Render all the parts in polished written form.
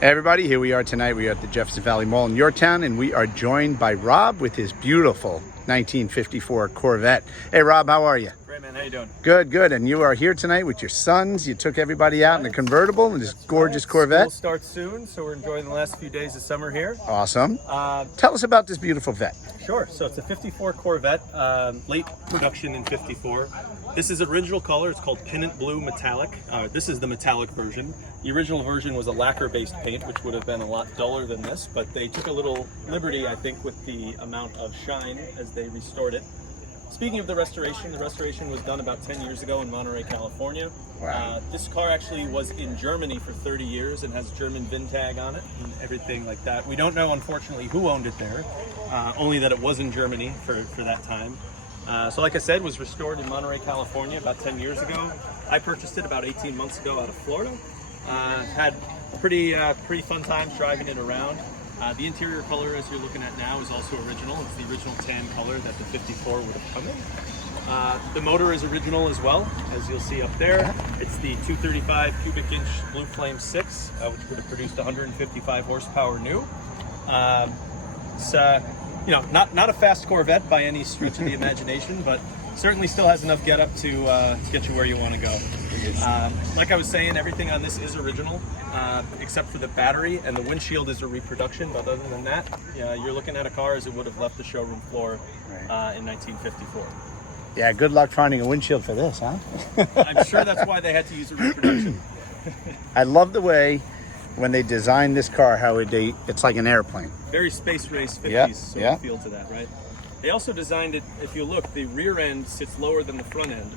Hey everybody, here we are tonight. We are at the Jefferson Valley Mall in Yorktown, and we are joined by Rob with his beautiful 1954 Corvette. Hey Rob, how are you? Great, man. How you doing? Good, good. And you are here tonight with your sons. You took everybody out in a convertible in this gorgeous Corvette. School starts soon, so we're enjoying the last few days of summer here. Awesome. Tell us about this beautiful vet. Sure. So it's a 54 Corvette, late production in 54. This is original color. It's called Pennant Blue Metallic. This is the metallic version. The original version was a lacquer-based paint, which would have been a lot duller than this, but they took a little liberty, I think, with the amount of shine as they restored it. Speaking of the restoration was done about 10 years ago in Monterey, California. Wow. This car actually was in Germany for 30 years and has German VIN tag on it and everything like that. We don't know, unfortunately, who owned it there, only that it was in Germany for that time. So like I said, was restored in Monterey, California about 10 years ago. I purchased it about 18 months ago out of Florida. Had pretty fun times driving it around. The interior color, as you're looking at now, is also original. It's the original tan color that the 54 would have come in. The motor is original as well, as you'll see up there. It's the 235 cubic inch Blue Flame 6, which would have produced 155 horsepower new. It's you know, not a fast Corvette by any stretch of the imagination, but certainly still has enough get up to get you where you want to go. Like I was saying, everything on this is original, except for the battery, and the windshield is a reproduction, but other than that, you're looking at a car as it would have left the showroom floor in 1954. Yeah, good luck finding a windshield for this, huh? I'm sure that's why they had to use a reproduction. I love the way when they designed this car, how it's like an airplane. Very space race 50s sort yeah. of feel to that, right? They also designed it, if you look, the rear end sits lower than the front end.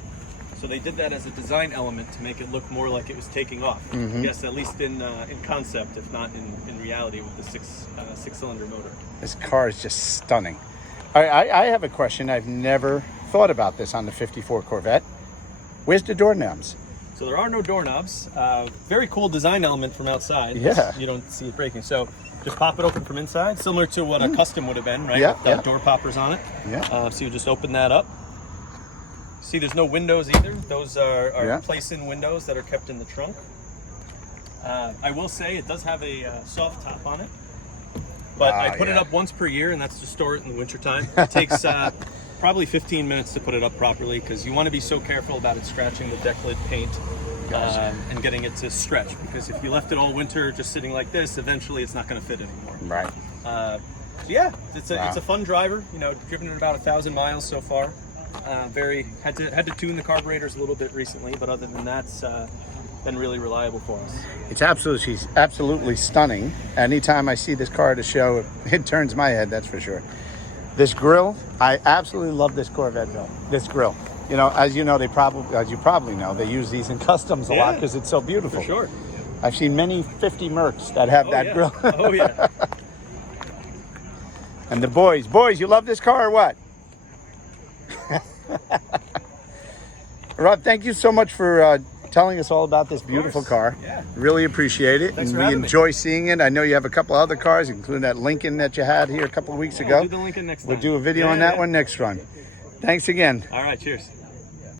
So they did that as a design element to make it look more like it was taking off. Yes, at least in concept, if not in reality, with the six-cylinder motor. This car is just stunning. I have a question. I've never thought about this on the 54 Corvette. Where's the doorknobs? So there are no doorknobs. Very cool design element from outside. Yeah. You don't see it breaking. So just pop it open from inside, similar to what a custom would have been, right? Yeah, With door poppers on it. Yeah. So you just open that up. See, there's no windows either. Those are place-in windows that are kept in the trunk. I will say it does have a soft top on it, but I put it up once per year, and that's to store it in the wintertime. It takes probably 15 minutes to put it up properly, because you want to be so careful about it scratching the deck lid paint and getting it to stretch, because if you left it all winter just sitting like this, eventually it's not going to fit anymore. Right. So yeah, it's a fun driver. You know, driven it about 1,000 miles so far. Had to tune the carburetors a little bit recently, but other than that, it's been really reliable for us. It's absolutely stunning. Anytime I see this car at a show, it turns my head, that's for sure. This grill, I absolutely love this Corvette grill. This grill, you know, as you probably know, they use these in customs a lot because it's so beautiful. For sure. I've seen many 50 Mercs that have that grill. Oh yeah. And the boys, you love this car or what? Rob, thank you so much for telling us all about this beautiful car. Yeah. Really appreciate it. Thanks and for we having me. enjoy seeing it. I know you have a couple other cars, including that Lincoln that you had here a couple of weeks ago. We'll do the Lincoln next time. We'll do a video on that one next run. Thanks again. All right, cheers.